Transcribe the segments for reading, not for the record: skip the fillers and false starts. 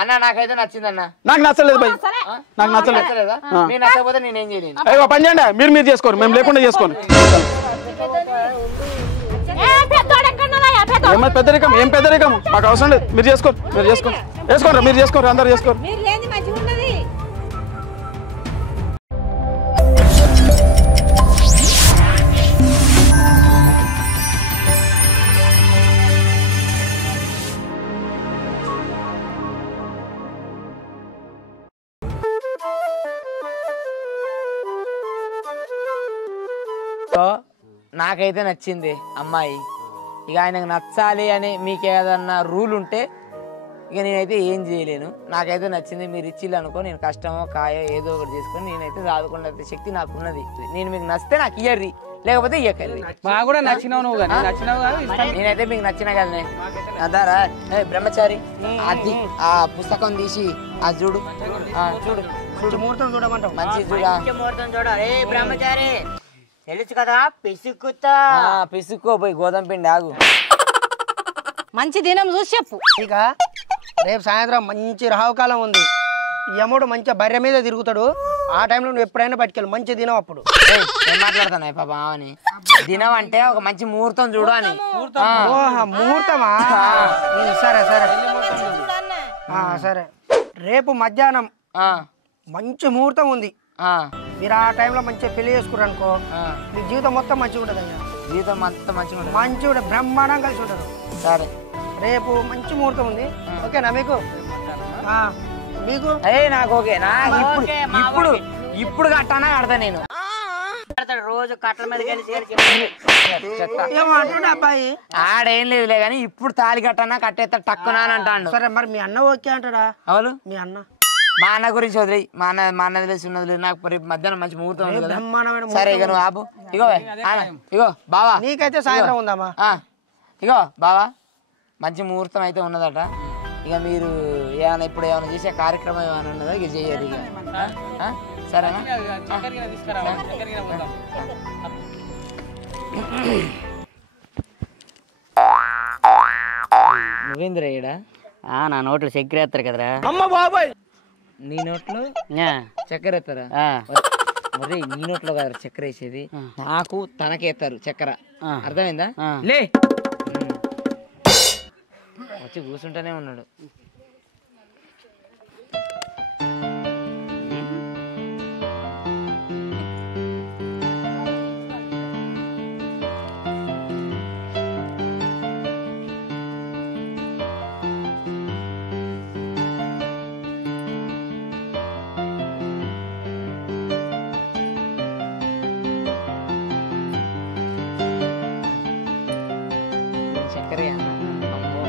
అన్న నాకైతే నచ్చింది అన్న. నాకు నచ్చలేదు భయ్, నాకు నచ్చలేదు. మీరు నచ్చకపోతే నేనేం చేయలేను. అయ్యో పని చేయండి, మీరు చేసుకోరు, మేము లేకుండా చేసుకోరు. ఏమైనా పెద్దరికం, ఏం పెద్దరికం మాకు అవసరం లేదు. మీరు చేసుకోరు, మీరు చేసుకోరు, అందరు చేసుకోరు. నాకైతే నచ్చింది అమ్మాయి. ఇక ఆయనకు నచ్చాలి అని మీకు ఏదన్నా రూల్ ఉంటే ఇక నేనైతే ఏం చేయలేను. నాకైతే నచ్చింది. మీరు ఇచ్చిల్లు అనుకో, నేను కష్టమో కాయో ఏదో ఒకటి చేసుకొని నేనైతే చదువుకునే శక్తి నాకున్నది. నేను మీకు నచ్చితే నాకు ఇయ్యర్రి, లేకపోతే ఇయ్యకర్రి. బాగా కూడా నచ్చినావు నువ్వు, నేనైతే మీకు నచ్చిన కదనే అదారా. బ్రహ్మచారి అది ఆ పుస్తకం తీసి అది చూడు, చూడు చూడు ముహూర్తం చూడమంటావు. మంచి చూడ ముహూర్తం చూడ. బ్రహ్మచారి తెలుసు కదా, పిసుక్కో పోయి గోధుమ పిండి ఆగు. మంచి దినం చూసి చెప్పు. ఇక రేపు సాయంత్రం మంచి రాహుకాలం ఉంది. యముడు మంచిగా బర్రె మీద తిరుగుతాడు. ఆ టైంలో నువ్వు ఎప్పుడైనా పట్టుకెళ్ళు, మంచి దినం అప్పుడు. ఏం మాట్లాడుతున్నాయి పాప అని. దినం అంటే ఒక మంచి ముహూర్తం చూడు అని. ముహూర్తమా? సరే సరే సరే. రేపు మధ్యాహ్నం మంచి ముహూర్తం ఉంది. మీరు ఆ టైంలో మంచిగా పెళ్లి చేసుకున్నారు అనుకో, మీ జీవితం మొత్తం మంచిగా ఉంటుంది. అయ్యా జీవితం మొత్తం మంచిగా ఉంటుంది, మంచిగా బ్రహ్మాండం కలిసి ఉంటారు. సరే రేపు మంచి ముహూర్తం ఉంది. ఓకేనా మీకు? మీకు నాకు ఓకే. ఇప్పుడు ఇప్పుడు కట్టానా కడతా నేను. రోజు కట్టల మీద ఏమంటుండే అబ్బాయి? ఆడేం లేదులే కానీ ఇప్పుడు తాళి కట్టానా కట్టేస్తా టక్కునా అని అంటాడు. సరే మరి మీ అన్న ఓకే అంటాడా? అవును, మీ అన్న. మా అన్న గురించి వదిలేయి. మా అన్నది లేదు ఉన్నది లేదు. నాకు రేపు మధ్యాహ్నం మంచి ముహూర్తం ఉంది కదా. సరే ఇక నువ్వు ఆపు. ఇగో బావా, నీకైతే సాయంత్రం ఉందామా? ఇగో బావా, మంచి ముహూర్తం అయితే ఉన్నదట. ఇక మీరు ఏమైనా ఇప్పుడు ఏమైనా చేసే కార్యక్రమం ఏమైనా ఉన్నదా? ఇక చేయరు ఇక. సరేనా? నువ్వేంద్ర ఈడ నా నోట్లో చక్కెర ఎత్తారు కదరా. అమ్మ బాబాయ్, నీ నోట్లో చక్కెర ఎత్తారా? మరి నీ నోట్లో కదా చక్కెర వేసేది, నాకు తనకేస్తారు చక్కెర. అర్థమైందా? లే వచ్చి కూర్చుంటూనే ఉన్నాడు. చక్కెర అమ్మో.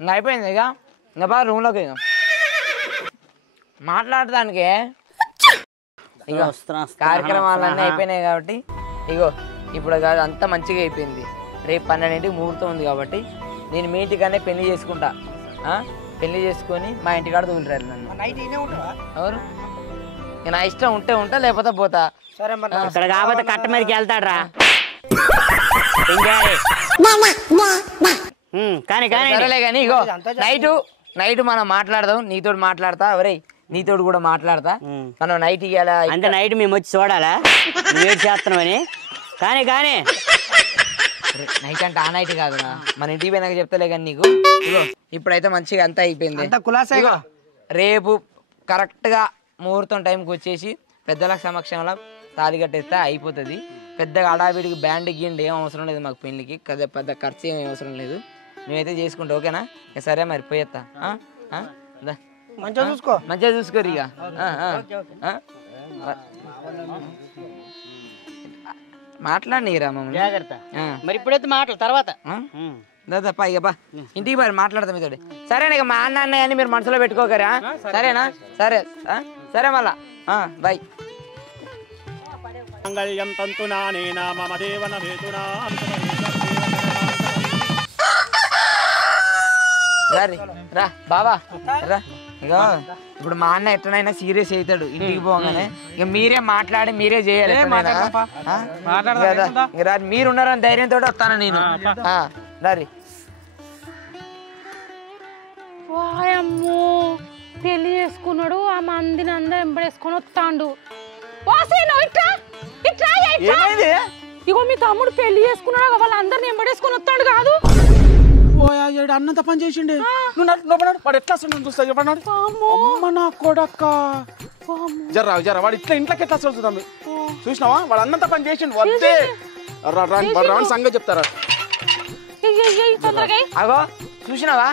ఇంకా అయిపోయింది. ఇంకా బాగా రూమ్లోకి మాట్లాడటానికి ఇగో కార్యక్రమాలన్నీ అయిపోయినాయి కాబట్టి ఇగో ఇప్పుడు కాదు అంతా మంచిగా అయిపోయింది. రేపు 12ంటికి ముహూర్తం ఉంది కాబట్టి నేను మీ ఇంటికనే పెళ్లి చేసుకుంటా. పెళ్లి చేసుకొని మా ఇంటికాడ తోలిరారు నన్ను. ఎవరు? నా ఇష్టం ఉంటే ఉంటా, లేకపోతే పోతా. సరే ఇక్కడ కాబట్టి కట్ట మీదకి వెళ్తాడ్రా. సరేలే కానీ ఇగో నైట్ మనం మాట్లాడదాం. నీతోటి మాట్లాడతా, ఎవరే నీతోటి కూడా మాట్లాడతా. మనం నైట్ ఇవ్వాలా అంటే నైట్ మేము వచ్చి చూడాలా వెయిట్ చేస్తున్నామని. కానీ నైట్ అంటే ఆ నైట్ కాదు, మన ఇంటికి పోయినాక చెప్తలే కానీ నీకు. ఇగో ఇప్పుడైతే మంచిగా అంతా అయిపోయింది. రేపు కరెక్ట్గా ముహూర్తం టైంకి వచ్చేసి పెద్దల సమక్షంలో తాళి కట్టేస్తే అయిపోతుంది. పెద్దగా అడావిడికి బ్యాండ్ గిండి ఏం అవసరం లేదు మాకు పెళ్లికి. పెద్ద ఖర్చు ఏం అవసరం లేదు. మేమైతే చేసుకుంటాం. ఓకేనా? సరే మరి పోయేస్తా. మంచిగా చూసుకోరు ఇక. మాట్లాడిరా మమ్మల్ని. మరి ఇప్పుడైతే మాటలు తర్వాత దాదాపా ఇక బా ఇంటికి మరి మాట్లాడతాం మీతోటి. సరేనా? ఇక మా అన్న అన్నయ్య అని మీరు మనసులో పెట్టుకోకరా. సరేనా? సరే సరే మళ్ళా బాయ్. మంగళ్యం తంతునా నేనా మమ దేవన హేతునా రా బాబా రా. ఇగో ఇప్పుడు మా అన్న ఎట్లనైనా సీరియస్ అవుతాడు ఇంటికి పోగానే, ఇక మీరే మాట్లాడి మీరే చేయాలి. మీరున్నారని ధైర్యంతో వస్తాను నేను. రీ వాయమ్మో పెళ్లి చేసుకున్నాడు, ఆ మందిని అందరూ ఎంబడేసుకొని వస్తాడు. ఇగో మీ తమ్ముడు పెళ్లి చేసుకున్నాడు, వాళ్ళందరినీ ఎంబడేసుకొని వస్తాడు కాదు. అన్నంత పని చేసిండే. వాడు ఎట్లా చూస్తా చెప్పన్నాడు. అమ్మ నా కొడక్క జర్రా వాడు ఇట్లా ఇంట్లోకి ఎట్లా చూద్దాం. చూసినావా వాడు అన్నంత పని చేసిండు. వద్దే సంగతి చెప్తారా. అగో చూసినావా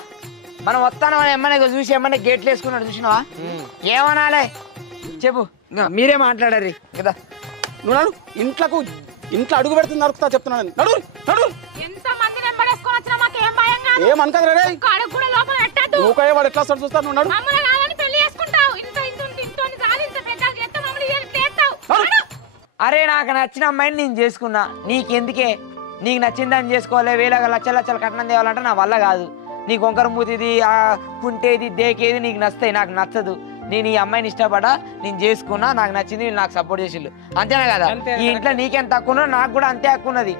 మనం వస్తాను అని ఎమ్మనే చూసి ఎమ్మనే గేట్లు వేసుకున్నాడు. చూసినావా ఏమనాలే చెప్పు, మీరే మాట్లాడారు కదా. నువ్వు నడు ఇంట్లో అడుగు పెడుతుంది నడుపుతా చెప్తున్నాను. నడు ఏమనుకదు రే ఊకే వాడు ఎట్లా చూస్తా. నువ్వు నడు. అరే నాకు నచ్చిన అమ్మాయిని నేను చేసుకున్నా, నీకెందుకే? నీకు నచ్చిందని చేసుకోవాలి. వేలగా లచ్చలు కట్నం తేవాలంటే నా వల్ల కాదు. నీకు వంకర మూతిది కుంటేది దేకేది నీకు నచ్చుతాయి, నాకు నచ్చదు. నేను ఈ అమ్మాయిని ఇష్టపడా, నేను చేసుకున్నా, నాకు నచ్చింది, వీళ్ళు నాకు సపోర్ట్ చేసిళ్ళు. అంతేనా కదా? ఈ ఇంట్లో నీకెంత హక్కు ఉన్నదో నాకు కూడా అంతే హక్కు ఉన్నది.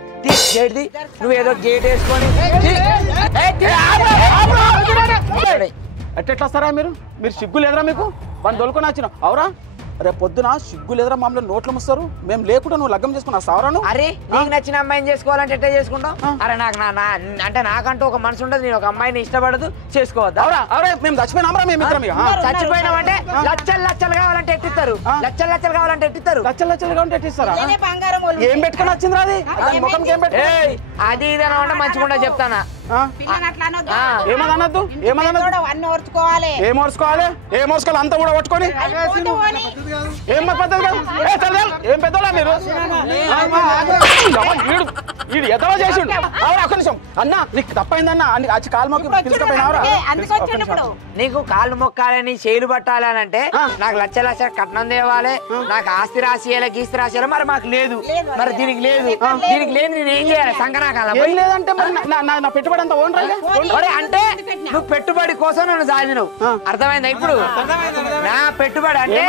గేట్ది నువ్వు ఏదో గేట్ వేసుకొని ఎట్లా వస్తారా మీరు సిగ్గు లేదరా మీకు? వాడిని దొలుకొని వచ్చిన అవురా? రేపు పొద్దున సిగ్గు లేదరా మామూలు నోట్లు ముస్తారు. మేము లేకుండా నువ్వు లగ్గం చేసుకున్నా సావరాను. అరే నీకు నచ్చిన అమ్మాయిని చేసుకోవాలంటే ఎట్లా చేసుకుంటావు? అరే నాకు అంటే నాకంటూ ఒక మనసు ఉండదు. నేను ఒక అమ్మాయిని ఇష్టపడదు, చేసుకోవద్దు. మేము చచ్చిపోయినామరా? మేము చచ్చిపోయినామంటే లచ్చలు కావాలంటే ఎట్టిస్తారు, లచ్చలు కావాలంటే ఎట్టిస్తారు. లచ్చలు కావాలంటే ఎట్టిస్తారా? ఏం పెట్టుకుని వచ్చింది అది అది ఇది అంటే మంచిగా చెప్తానా. ఏమదనద్దు ఏం ఓర్చుకోవాలి అంతా కూడా పట్టుకొని ఏం పద్ధతి కాదు. ఏం పెద్దోళ్ళ మీరు? వీడు ఎదవ చేసిండు. అవునా ఒక్క నిమిషం అన్నా, నీకు తప్పైందన్నా వచ్చి కాలు మొక్కి తీసుకుపోయినావురా? నీకు కాళ్ళు మొక్కాలని చేలు పట్టాలి అని అంటే నాకు లక్షల కట్నం తేవాలి, నాకు ఆస్తి రాసియాలి గీస్తి రాసియాలి. మరి మాకు లేదు, మరి దీనికి లేదు. దీనికి లేదు నేను ఏం చేయాలి? సంకనాకాలం లేదంటే నా పెట్టుబడి అంతా ఓన్ అంటే నువ్వు పెట్టుబడి కోసం నన్ను సాధినవు. అర్థమైందా ఇప్పుడు? నా పెట్టుబడి అంటే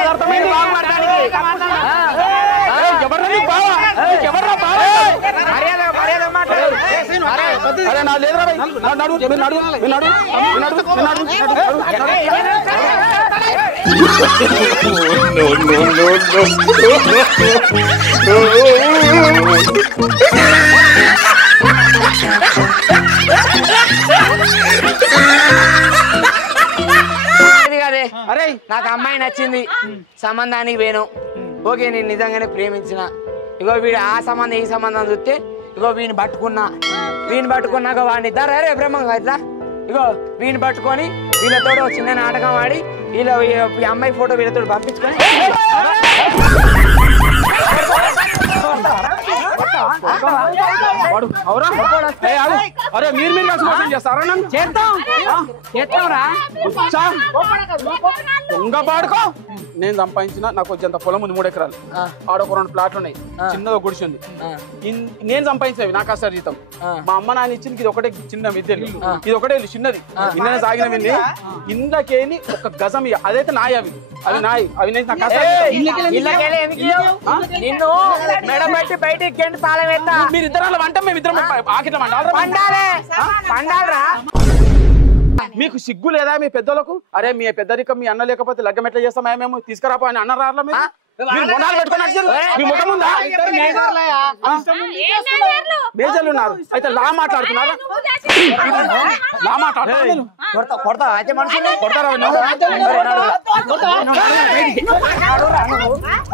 అరే నాకు అమ్మాయి నచ్చింది, సంబంధానికి పోయాను. ఓకే నేను నిజంగానే ప్రేమించిన. ఇగో వీడు ఆ సంబంధం ఈ సంబంధం చూస్తే ఇగో వీడిని పట్టుకున్నాక వాడిని రే బ్రహ్మంగా ఇట్లా ఇగో వీడిని పట్టుకొని వీళ్ళతో చిన్న నాటకం ఆడి వీళ్ళ ఈ అమ్మాయి ఫోటో వీళ్ళతో పంపించుకొని అరే మీరు దొంగ పాడుకో. నేను సంపాదించిన నాకు వచ్చేంత పొలం ఉంది 3 ఎకరాలు. ఆడొక 2 ప్లాట్లు ఉన్నాయి, చిన్నదో గుడిసి ఉంది. నేను సంపాదించినవి నాకు అసలు జీతం. మా అమ్మ నాన్న ఇచ్చింది ఇది ఒకటే చిన్న విద్యలు, ఇది ఒకటే చిన్నది నిన్ననే సాగినవి. ఇందుకేని ఒక గజం అదైతే నాయి, అవి నాయి, అవి నిన్ను మేడం బట్టి బయటికి గంట తాళం వేస్తా. మీరిద్దరు వంట మేమిద్దరం ఆకిట్ల పండాలరా. మీకు సిగ్గు లేదా మీ పెద్దలకు? అరే మీ పెద్దరికం మీ అన్న లేకపోతే లగ్గం ఎట్లా చేస్తామా? మేము తీసుకురాపో అని అన్న రాట్లా? మీరు మొండాలు పెట్టుకుని మీ ముఖం ఉందా? మేజర్లు ఉన్నారు అయితే లా మాట్లాడుతున్నారా? లా మాట్లాడుతున్నారు కొడతా అయితే మనుషులు కొడతారా?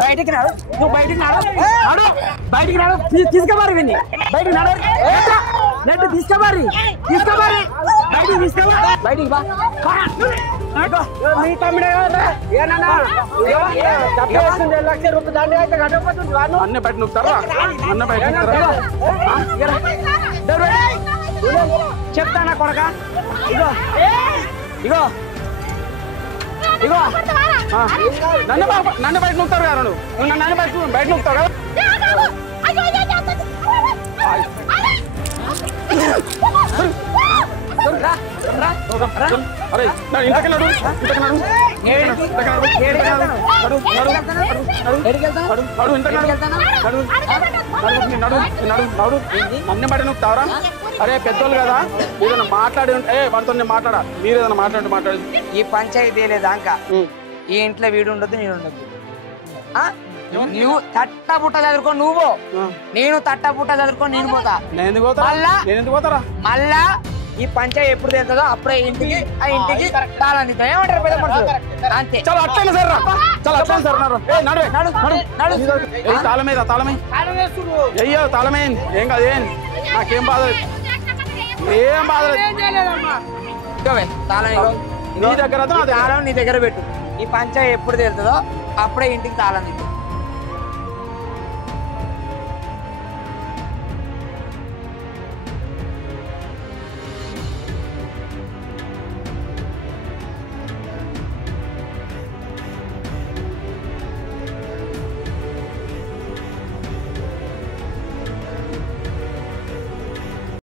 బయటికి రాడు, నువ్వు బయటికి రాడు, బయటికి రాడు, తీసుకోబారు విని బయటికి రాడు, నెట్ తీసుకోబారి బయటికి తీసుకోబా, బయటికి బా. మీ తమ్ముడే అన్న బయట నొక్కుతారా? అన్న బయట చెప్తానా కొడక? ఇగో ఇగో ఇగో నన్ను బయట నొక్కుతారు కదా? నువ్వు నన్ను బయట నొక్కుతావు కదా? అరే ఇంతకి నడు ఇంతకి నడు అన్ని బట్టి నువ్వు తావరా అరే పెద్దోళ్ళు కదా ఏదైనా మాట్లాడి ఉంటే వాడితో నేను మాట్లాడా మీరు ఏదైనా మాట్లాడి ఈ పంచాయతీ లేదాక ఈ ఇంట్లో వీడు ఉండొద్దు నేను ఉండొద్దు నువ్వు తట్ట పుట్ట చదువుకో నువ్వు నేను తట్ట పుట్ట చదువుకో నేను పోతా నేను ఎందుకు పోతారా మళ్ళా ఈ పంచాయతీ ఎప్పుడు తెలుతుందో అప్పుడే ఇంటికి ఆ ఇంటికి తాళం తీద్దాం. ఏమంటారు పెద్ద మనుషులు? అంతే. చాలా అట్లనే సార్ చాలా అట్లనే సార్ తాళమే అయ్యో తాళమే ఏం కాదు నాకేం బాధ ఏం బాధ తాళం నీ దగ్గర తాళం నీ దగ్గర పెట్టు. ఈ పంచాయతీ ఎప్పుడు తెలుతుందో అప్పుడే ఇంటికి తాళం తీద్దాం.